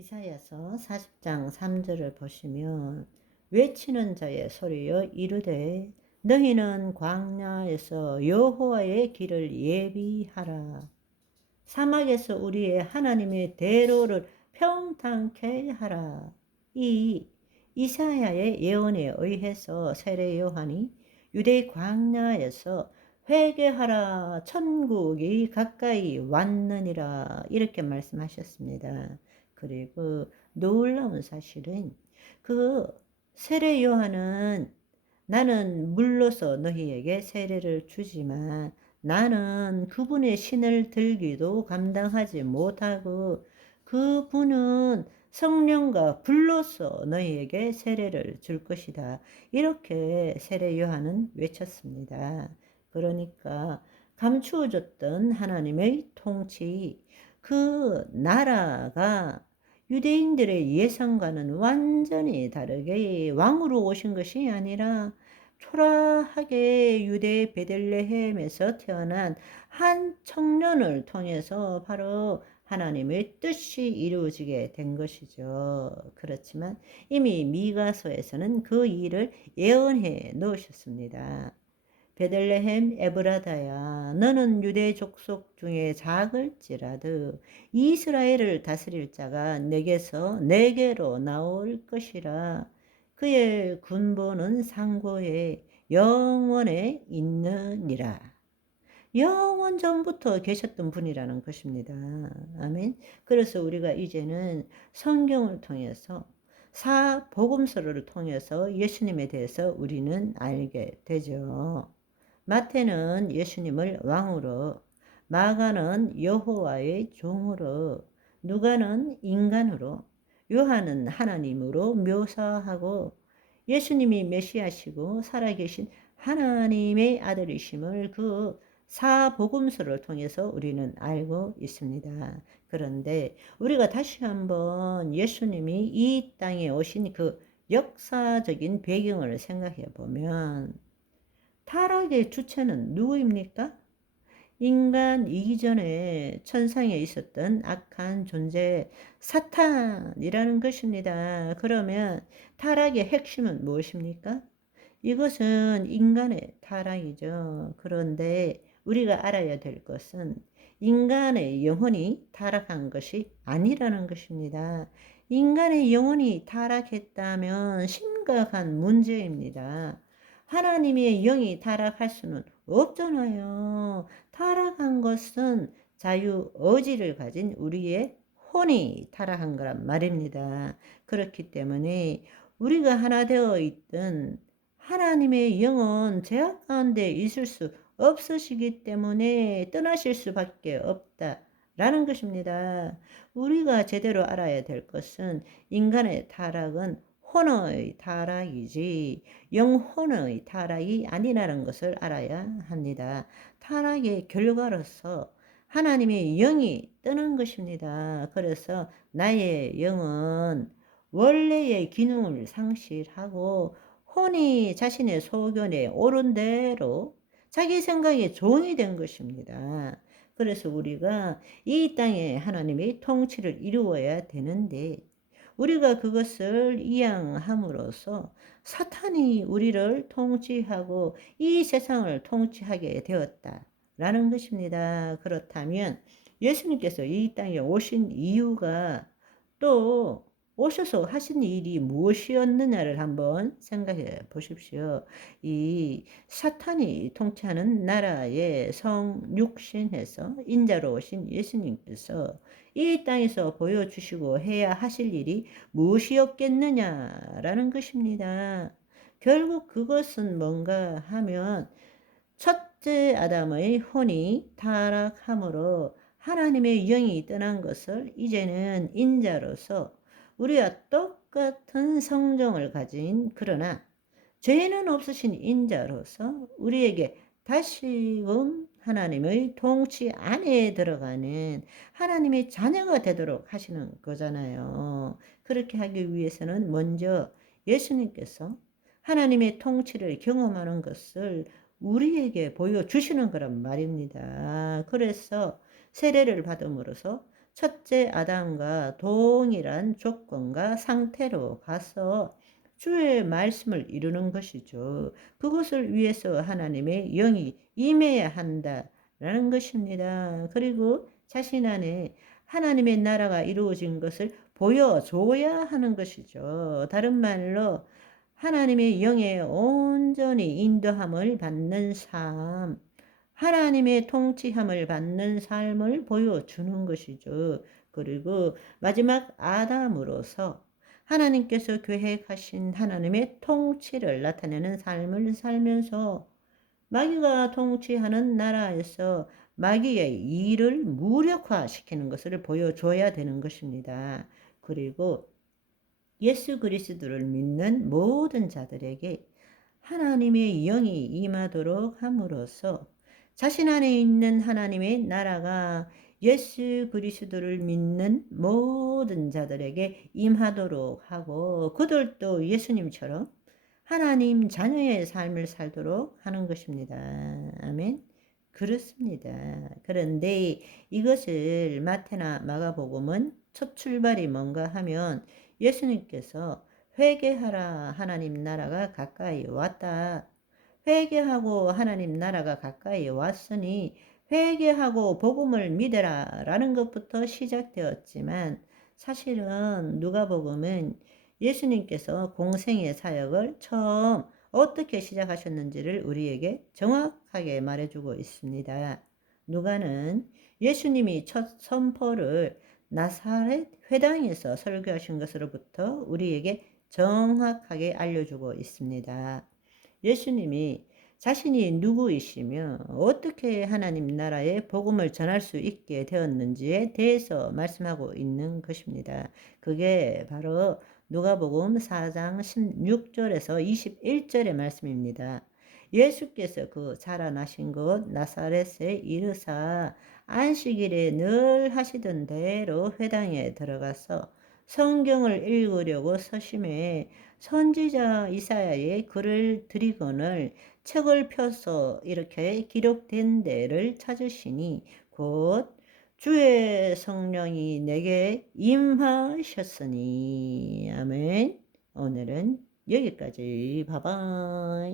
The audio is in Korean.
이사야서 40장 3절을 보시면 외치는 자의 소리여 이르되 너희는 광야에서 여호와의 길을 예비하라. 사막에서 우리의 하나님의 대로를 평탄케 하라. 이 이사야의 예언에 의해서 세례 요한이 유대 광야에서 회개하라, 천국이 가까이 왔느니라 이렇게 말씀하셨습니다. 그리고 놀라운 사실은 그 세례 요한은 나는 물로서 너희에게 세례를 주지만 나는 그분의 신을 들기도 감당하지 못하고 그분은 성령과 불로서 너희에게 세례를 줄 것이다. 이렇게 세례 요한은 외쳤습니다. 그러니까 감추어졌던 하나님의 통치, 그 나라가 유대인들의 예상과는 완전히 다르게 왕으로 오신 것이 아니라 초라하게 유대 베들레헴에서 태어난 한 청년을 통해서 바로 하나님의 뜻이 이루어지게 된 것이죠. 그렇지만 이미 미가서에서는 그 일을 예언해 놓으셨습니다. 베들레헴 에브라다야, 너는 유대 족속 중에 작을지라도 이스라엘을 다스릴 자가 내게로 나올 것이라. 그의 군보는 상고에 영원에 있느니라. 영원 전부터 계셨던 분이라는 것입니다. 아멘. 그래서 우리가 이제는 성경을 통해서 사복음서를 통해서 예수님에 대해서 우리는 알게 되죠. 마태는 예수님을 왕으로, 마가는 여호와의 종으로, 누가는 인간으로, 요한은 하나님으로 묘사하고 예수님이 메시아시고 살아계신 하나님의 아들이심을 그 사복음서를 통해서 우리는 알고 있습니다. 그런데 우리가 다시 한번 예수님이 이 땅에 오신 그 역사적인 배경을 생각해 보면 타락의 주체는 누구입니까? 인간 이전에 천상에 있었던 악한 존재 사탄이라는 것입니다. 그러면 타락의 핵심은 무엇입니까? 이것은 인간의 타락이죠. 그런데 우리가 알아야 될 것은 인간의 영혼이 타락한 것이 아니라는 것입니다. 인간의 영혼이 타락했다면 심각한 문제입니다. 하나님의 영이 타락할 수는 없잖아요. 타락한 것은 자유 의지를 가진 우리의 혼이 타락한 거란 말입니다. 그렇기 때문에 우리가 하나 되어 있던 하나님의 영은 제약 가운데 있을 수 없으시기 때문에 떠나실 수밖에 없다라는 것입니다. 우리가 제대로 알아야 될 것은 인간의 타락은 혼의 타락이지 영혼의 타락이 아니라는 것을 알아야 합니다. 타락의 결과로서 하나님의 영이 떠난 것입니다. 그래서 나의 영은 원래의 기능을 상실하고 혼이 자신의 소견에 옳은 대로 자기 생각에 종이 된 것입니다. 그래서 우리가 이 땅에 하나님의 통치를 이루어야 되는데 우리가 그것을 이양함으로써 사탄이 우리를 통치하고 이 세상을 통치하게 되었다라는 것입니다. 그렇다면 예수님께서 이 땅에 오신 이유가 또 오셔서 하신 일이 무엇이었느냐를 한번 생각해 보십시오. 이 사탄이 통치하는 나라의 성육신에서 인자로 오신 예수님께서 이 땅에서 보여주시고 해야 하실 일이 무엇이었겠느냐라는 것입니다. 결국 그것은 뭔가 하면 첫째 아담의 혼이 타락함으로 하나님의 영이 떠난 것을 이제는 인자로서 우리와 똑같은 성정을 가진 그러나 죄는 없으신 인자로서 우리에게 다시금 하나님의 통치 안에 들어가는 하나님의 자녀가 되도록 하시는 거잖아요. 그렇게 하기 위해서는 먼저 예수님께서 하나님의 통치를 경험하는 것을 우리에게 보여주시는 거란 말입니다. 그래서 세례를 받음으로써 첫째 아담과 동일한 조건과 상태로 가서 주의 말씀을 이루는 것이죠. 그것을 위해서 하나님의 영이 임해야 한다라는 것입니다. 그리고 자신 안에 하나님의 나라가 이루어진 것을 보여줘야 하는 것이죠. 다른 말로 하나님의 영에 온전히 인도함을 받는 삶, 하나님의 통치함을 받는 삶을 보여주는 것이죠. 그리고 마지막 아담으로서 하나님께서 계획하신 하나님의 통치를 나타내는 삶을 살면서 마귀가 통치하는 나라에서 마귀의 일을 무력화시키는 것을 보여줘야 되는 것입니다. 그리고 예수 그리스도를 믿는 모든 자들에게 하나님의 영이 임하도록 함으로써 자신 안에 있는 하나님의 나라가 예수 그리스도를 믿는 모든 자들에게 임하도록 하고 그들도 예수님처럼 하나님 자녀의 삶을 살도록 하는 것입니다. 아멘. 그렇습니다. 그런데 이것을 마태나 마가복음은 첫 출발이 뭔가 하면 예수님께서 회개하라 하나님 나라가 가까이 왔다. 회개하고 하나님 나라가 가까이 왔으니 회개하고 복음을 믿으라 라는 것부터 시작되었지만 사실은 누가복음은 예수님께서 공생의 사역을 처음 어떻게 시작하셨는지를 우리에게 정확하게 말해주고 있습니다. 누가는 예수님이 첫 선포를 나사렛 회당에서 설교하신 것으로부터 우리에게 정확하게 알려주고 있습니다. 예수님이 자신이 누구이시며 어떻게 하나님 나라의 복음을 전할 수 있게 되었는지에 대해서 말씀하고 있는 것입니다. 그게 바로 누가복음 4장 16절에서 21절의 말씀입니다. 예수께서 그 자라나신 곳 나사렛에 이르사 안식일에 늘 하시던 대로 회당에 들어가서 성경을 읽으려고 서심해 선지자 이사야의 글을 드리거늘 책을 펴서 이렇게 기록된 데를 찾으시니 곧 주의 성령이 내게 임하셨으니. 아멘. 오늘은 여기까지. 바이바이.